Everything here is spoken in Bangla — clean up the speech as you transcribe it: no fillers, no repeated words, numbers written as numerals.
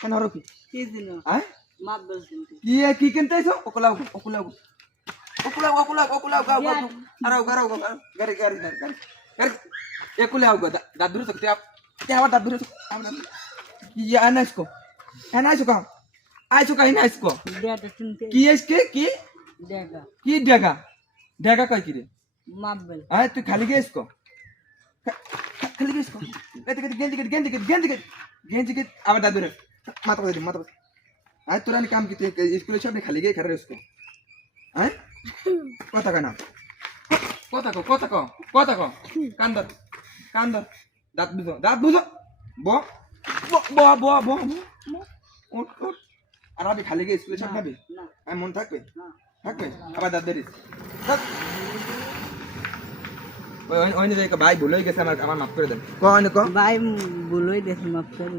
কেন হরো কি কি দিন হ্যাঁ মাপ বলছেন কি কিনতে আইছো ওকুলাও গাও আরাও গাড়ি একুলে আও দাদুর তো তে আবার দাদুর কি আনাইছো আইছো কাই নাইছো ডেটা শুনতে কি আইছে কি ডেটা কি ডেগা কই কি রে মাপ বল আয় তুই খালি গেছকো খালি গেছকো গেন্দি আবার দাদুর মাথা আয় তোরা কাম কি তুই স্কুলে সব খালি গিয়ে খেলে রেস্কো হ্যাঁ কথা কয় না কথা কো কান্দর দাঁত বুঝো ব উঠ আর আমি খালি গিয়ে স্কুলে সব খাবি আমি মন থাকবে আবার দাঁত দেরিস ওই ভাই ভুল হয়ে গেছে আমার মাফ করে দেন ক ভাই বলই দেখ মাপ করে